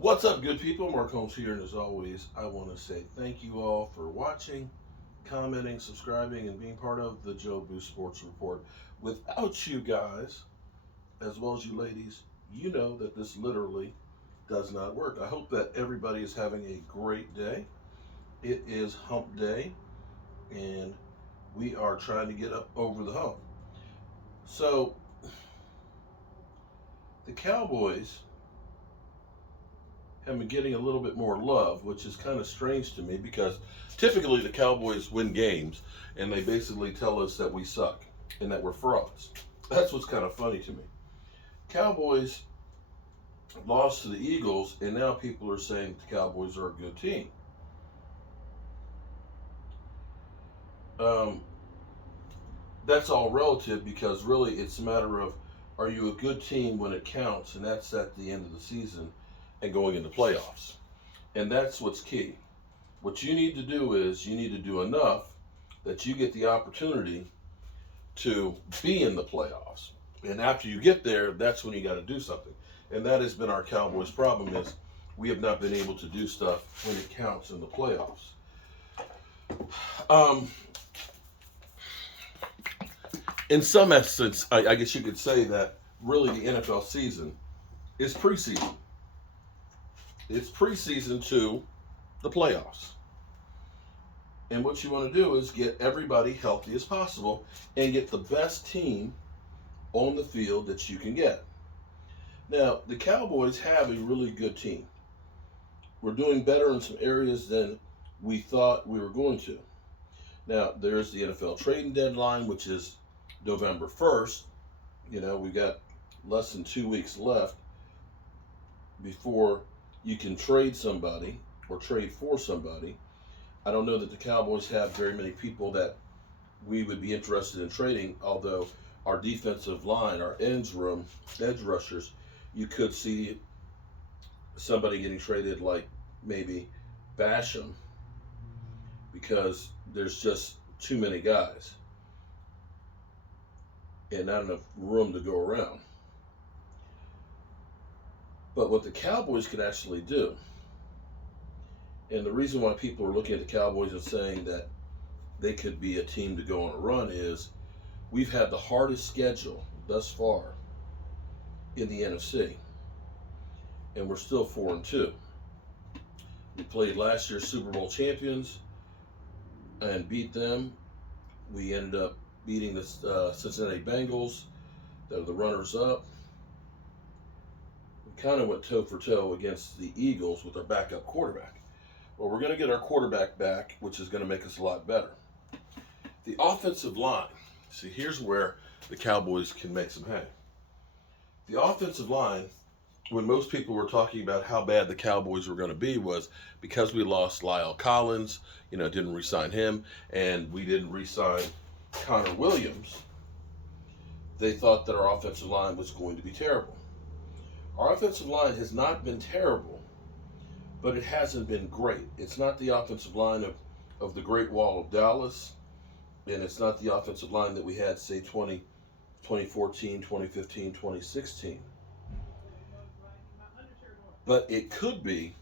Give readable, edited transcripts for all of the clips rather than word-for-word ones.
What's up, good people? Mark Holmes here, and as always, I want to say thank you all for watching, commenting, subscribing, and being part of the Joe Boo Sports Report. Without you guys, as well as you ladies, you know that this literally does not work. I hope that everybody is having a great day. It is hump day, and we are trying to get up over the hump. So, the Cowboys have been getting a little bit more love, which is kind of strange to me because typically the Cowboys win games and they basically tell us that we suck and that we're frauds. That's what's kind of funny to me. Cowboys lost to the Eagles, and now people are saying the Cowboys are a good team. Um, that's all relative because really it's a matter of, are you a good team when it counts, and that's at the end of the season and going into playoffs. And that's what's key. What you need to do is you need to do enough that you get the opportunity to be in the playoffs. And after you get there, that's when you got to do something. And that has been our Cowboys' problem is we have not been able to do stuff when it counts in the playoffs. Um, in some essence, I guess you could say that really the NFL season is preseason. It's preseason to the playoffs. And what you want to do is get everybody healthy as possible and get the best team on the field that you can get. Now, the Cowboys have a really good team. We're doing better in some areas than we thought we were going to. Now, there's the NFL trading deadline, which is November 1st. You know, we've got less than 2 weeks left before you can trade somebody or trade for somebody. I don't know that the Cowboys have very many people that we would be interested in trading, although our defensive line, our edge rushers, you could see somebody getting traded like maybe Basham because there's just too many guys and not enough room to go around. But what the Cowboys could actually do, and the reason why people are looking at the Cowboys and saying that they could be a team to go on a run is we've had the hardest schedule thus far in the NFC, and we're still 4-2. We played last year's Super Bowl champions and beat them. We ended up beating the Cincinnati Bengals, that are the runners-up. We kind of went toe for toe against the Eagles with our backup quarterback. Well, we're going to get our quarterback back, which is going to make us a lot better. The offensive line. See, here's where the Cowboys can make some hay. The offensive line, when most people were talking about how bad the Cowboys were going to be, was because we lost Lyle Collins, didn't re-sign him, and we didn't re-sign Connor Williams. They thought that our offensive line was going to be terrible. Our offensive line has not been terrible, but it hasn't been great. It's not the offensive line of the Great Wall of Dallas, and it's not the offensive line that we had, say, 2014, 2015, 2016. But it could be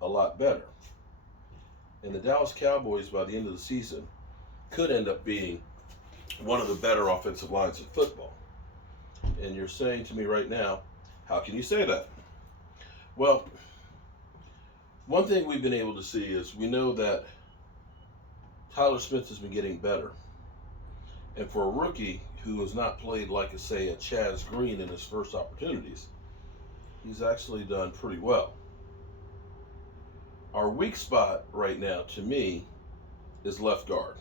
a lot better. And the Dallas Cowboys, by the end of the season, could end up being one of the better offensive lines in football. And you're saying to me right now, how can you say that? Well, one thing we've been able to see is we know that Tyler Smith has been getting better. And for a rookie who has not played like, say, a Chaz Green in his first opportunities, he's actually done pretty well. Our weak spot right now, to me, is left guard.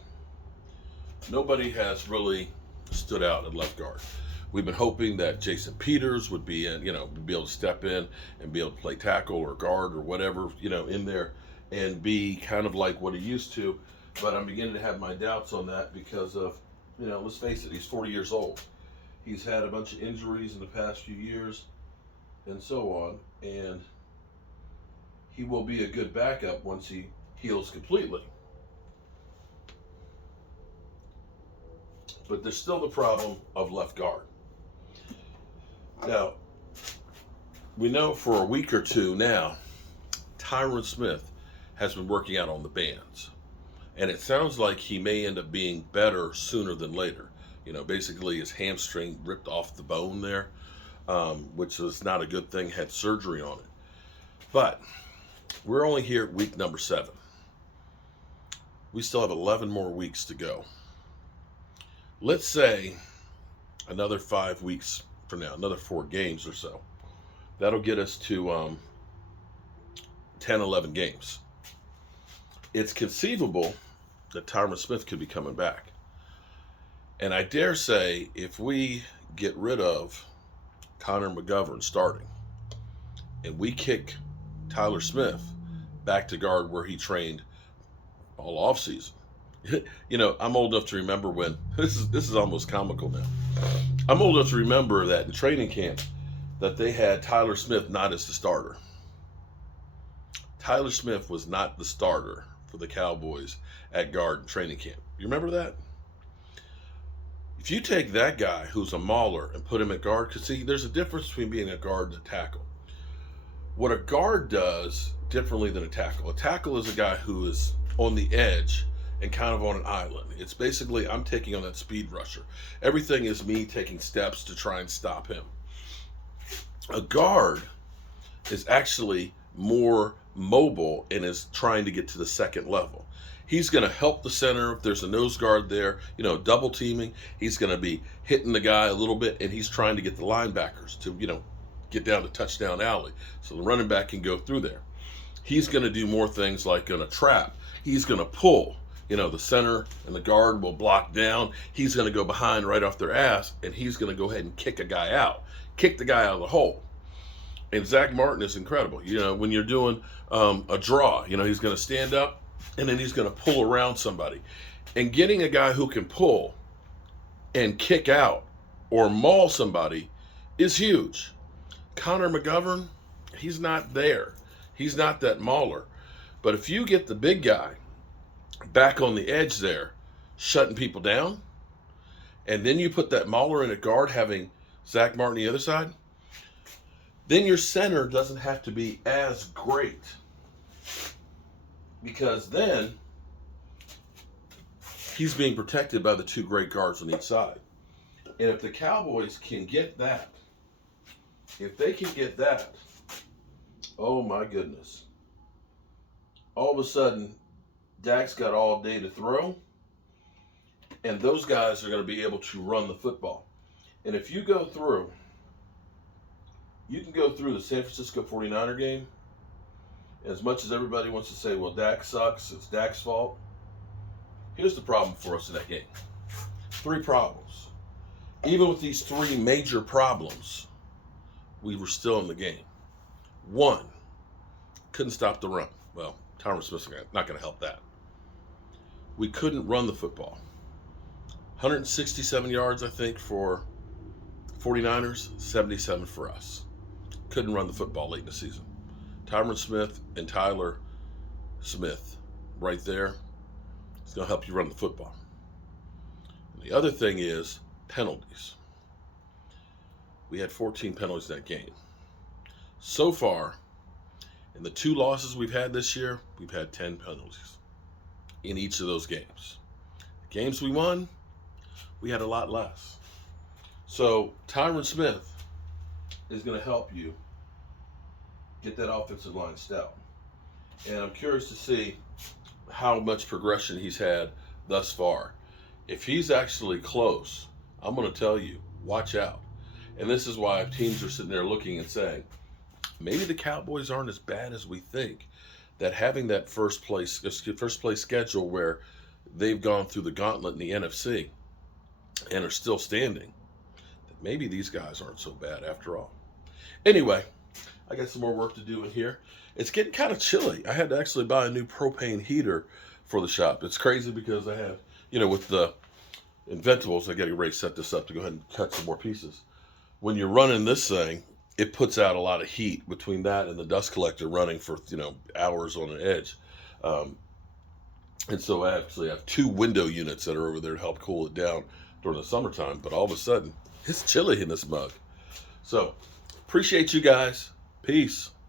Nobody has really stood out at left guard. We've been hoping that Jason Peters would be in, be able to step in and be able to play tackle or guard or whatever, in there and be kind of like what he used to. But I'm beginning to have my doubts on that because of, let's face it, he's 40 years old. He's had a bunch of injuries in the past few years and so on. And he will be a good backup once he heals completely. But there's still the problem of left guard. Now, we know for a week or two now, Tyron Smith has been working out on the bands. And it sounds like he may end up being better sooner than later. Basically his hamstring ripped off the bone there, which was not a good thing, had surgery on it. But we're only here at week number 7. We still have 11 more weeks to go. Let's say another 5 weeks from now, another 4 games or so. That'll get us to 10, 11 games. It's conceivable that Tyron Smith could be coming back. And I dare say, if we get rid of Connor McGovern starting, and we kick Tyler Smith back to guard where he trained all offseason. I'm old enough to remember when, this is almost comical now. I'm old enough to remember that in training camp, that they had Tyler Smith not as the starter. Tyler Smith was not the starter for the Cowboys at guard in training camp. You remember that? If you take that guy who's a mauler and put him at guard, because see, there's a difference between being a guard and a tackle. What a guard does differently than a tackle is a guy who is on the edge and kind of on an island. It's basically, I'm taking on that speed rusher. Everything is me taking steps to try and stop him. A guard is actually more mobile and is trying to get to the second level. He's going to help the center if there's a nose guard there, double teaming. He's going to be hitting the guy a little bit, and he's trying to get the linebackers to, get down to touchdown alley so the running back can go through there. He's going to do more things like in a trap. He's going to pull. The center and the guard will block down. He's going to go behind right off their ass, and he's going to go ahead and kick a guy out. Kick the guy out of the hole. And Zach Martin is incredible. When you're doing a draw, he's going to stand up, and then he's going to pull around somebody. And getting a guy who can pull and kick out or maul somebody is huge. Connor McGovern, he's not there. He's not that mauler. But if you get the big guy back on the edge there, shutting people down, and then you put that mauler in at guard, having Zach Martin the other side, then your center doesn't have to be as great. Because then he's being protected by the 2 great guards on each side. And if the Cowboys can get that, oh my goodness. All of a sudden, Dak's got all day to throw, and those guys are going to be able to run the football. And if you go through, you can go through the San Francisco 49er game. As much as everybody wants to say, well, Dak sucks, it's Dak's fault. Here's the problem for us in that game. 3 problems. Even with these 3 major problems, we were still in the game. 1, couldn't stop the run. Well, Tyron Smith's not going to help that. We couldn't run the football. 167 yards, I think, for 49ers, 77 for us. Couldn't run the football late in the season. Tyron Smith and Tyler Smith right there is going to help you run the football. And the other thing is penalties. We had 14 penalties in that game. So far, in the 2 losses we've had this year, we've had 10 penalties in each of those games. The games we won, we had a lot less. So Tyron Smith is going to help you get that offensive line stout. And I'm curious to see how much progression he's had thus far. If he's actually close, I'm going to tell you, watch out. And this is why teams are sitting there looking and saying, maybe the Cowboys aren't as bad as we think. That having that first place schedule where they've gone through the gauntlet in the NFC and are still standing, that maybe these guys aren't so bad after all. Anyway, I got some more work to do in here. It's getting kind of chilly. I had to actually buy a new propane heater for the shop. It's crazy because I have, with the Inventables, I got to ready to set this up to go ahead and cut some more pieces. When you're running this thing, it puts out a lot of heat between that and the dust collector running for, hours on an edge. And so I actually have 2 window units that are over there to help cool it down during the summertime. But all of a sudden, it's chilly in this mug. So appreciate you guys. Peace.